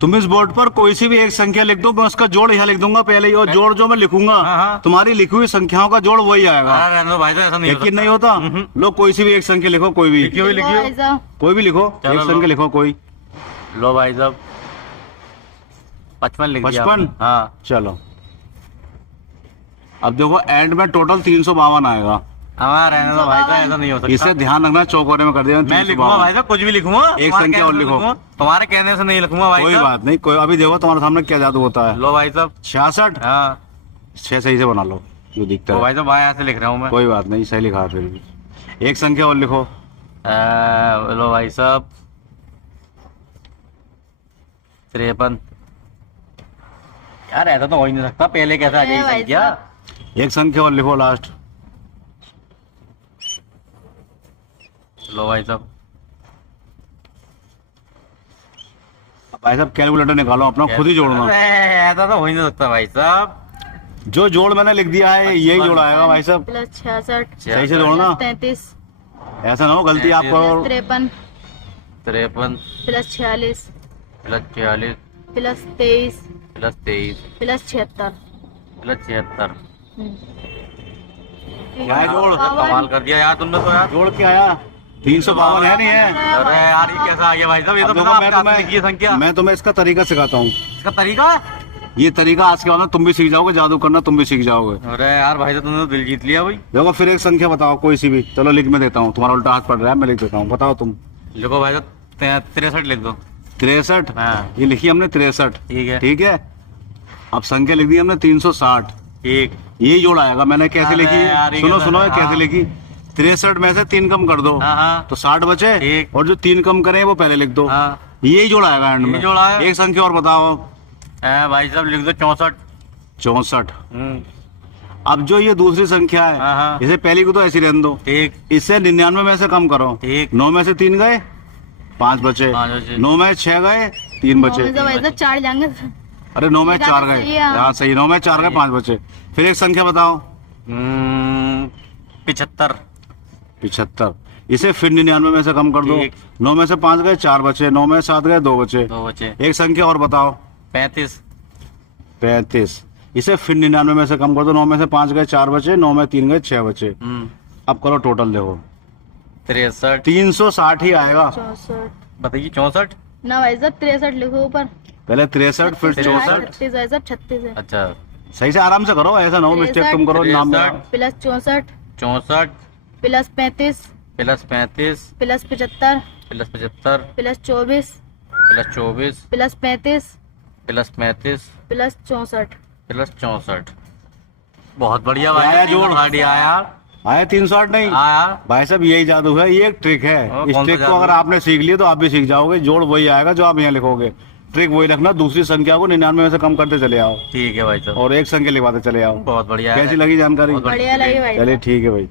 तुम इस बोर्ड पर कोई सी भी एक संख्या लिख दो, मैं उसका जोड़ यहाँ लिख दूंगा पहले ही, और जोड़ जो मैं लिखूंगा हाँ। तुम्हारी लिखी हुई संख्याओं का जोड़ वही आएगा। अरे रहने दो भाई साहब, ऐसा नहीं यकीन नहीं होता? लो कोई सी भी एक संख्या लिखो, कोई भी, लिखियो भाई लिखियो। साहब, कोई भी लिखो, चलो एक लो। संख्या लिखो कोई। लो भाई साहब 55 लिख दिया 55? आपने। हाँ चलो अब देखो एंड में टोटल 352 आएगा। हमारा रहने दो भाई साहब, ऐसा नहीं हो सकता। इसे ध्यान रखना, चौकोरे में कर दिया मैं लिखूंगा भाई साहब, कुछ भी लिखूंगा। एक तुम्हारे संख्या कहने और से लिखो। लिखूंगा, तुम्हारे कहने से नहीं लिखूंगा भाई कोई साहब। बात नहीं, कोई अभी देखो तुम्हारे सामने क्या जादू होता है। लो भाई साहब 66, हाँ 6 सही से बना लो जो दिखता तो है। भाई साहब बाएं हाथ से लिख रहा हूँ मैं। कोई बात नहीं, सही लिखा है फिर भी। एक संख्या और लिखो। लो भाई साहब 53। यार ऐसा तो हो ही नहीं सकता, पहले कैसा आ गई भाई संख्या। एक संख्या और लिखो लास्ट। लो भाई साहब भाई साहब कैलकुलेटर निकालो अपना, खुद ही जोड़ना। अरे, ऐसा तो हो ही नहीं सकता भाई साहब। जो जोड़ मैंने लिख दिया है यही जोड़ आएगा भाई साहब। प्लस 66, सही से जोड़ना, 33, ऐसा ना हो गलती आप करो। 53, 53 plus 46, plus 46 plus 23, plus 23 plus 76। Plus 76। क्या है जोड़? कमाल कर दिया यार तुमने तो यार। जोड़ के आया 352 है नहीं है? अरे यार ये कैसा आ गया भाई साहब, ये अब तो देखो, बिना आपके हाथ से लिखी है संख्या। मैं तुम्हें इसका तरीका सिखाता हूँ। इसका तरीका है? ये तरीका आज के बाद ना तुम भी सीख जाओगे, जादू करना तुम भी सीख जाओगे। अरे यार भाई साहब तुमने तो दिल जीत लिया भाई। देखो फिर एक संख्या बताओ कोई सी भी। चलो लिख मैं देता हूँ, तुम्हारा उल्टा हाथ पड़ रहा है, मैं लिख देता हूँ, बताओ तुम। लिखो भाई साहब 63 लिख दो। 63, हाँ ये लिखी हमने 63। ठीक है ठीक है, अब संख्या लिख दी हमने 360। ठीक। यही जोड़ आएगा। मैंने कैसे अरे यार, लिखी ये सुनो कैसे? सुनो, ये कैसे हाँ। लिखी? 63 में से 3 कम कर दो हाँ हाँ तो 60 बचे, ठीक। और जो 3 कम करें वो पहले लिख दो। हाँ यही जोड़ आएगा एंड यही में। जोड़ आएगा। एक संख्या और बताओ। भाई साहब लिख दो 64। 64। अब जो ये दूसरी संख्या हाँ, है, हाँ। इसे पहली को तो ऐसी रहने दो, ठीक इससे 99 में से कम करो। ठीक। 9 में से 3 गए, 5 बचे। 5 बचे। 9 में 6 गए, 3 बचे। भाई साहब 4 जाएंगे। अरे 9 में 4 गए, सही है। हाँ सही, 9 में 4 गए, 5 बचे। फिर एक संख्या बताओ। 75। 75, इसे फिर 99 में से कम कर दो। ठीक। 9 में से 5 गए, 4 बचे। 9 में 7 गए, 2 बचे। 2 बचे। एक संख्या और बताओ। 35। 35, इसे फिर 99 में से कम कर दो। 9 में से 5 गए, 4 बचे। 9 में 3 गए, 6 बचे। अब करो टोटल, देखो 63। 360 ही आएगा। 64 बताइए 64। ना भाई साहब 63 लिखो ऊपर। पहले 63 फिर 64। 36 भाई साहब 36 है। अच्छा सही से आराम से करो, ऐसा ना हो मिस्टेक तुम करो नाम में। 63 plus 64, 64 plus 35, plus 35 plus 75, plus 75 plus 24, plus 24 plus 35, plus 35 plus 64। Plus 64। बहुत बढ़िया आया भाई, जोड़। आइडिया आया। आया 360 नहीं आया। भाई साहब, यही जादू है, ये एक ट्रिक है। इस कौन सा ट्रिक को जादू? अगर आपने सीख लिया तो आप भी सीख जाओगे। जोड़ वही आएगा जो आप यहाँ लिखोगे। ट्रिक वही रखना, दूसरी संख्या को 99 में से कम करते चले आओ ठीक है भाई साहब, और एक संख्या लिखवाते चले आओ। बहुत बढ़िया है। कैसी लगी जानकारी? बहुत बढ़िया लगी भाई चलिए ठीक है भाई।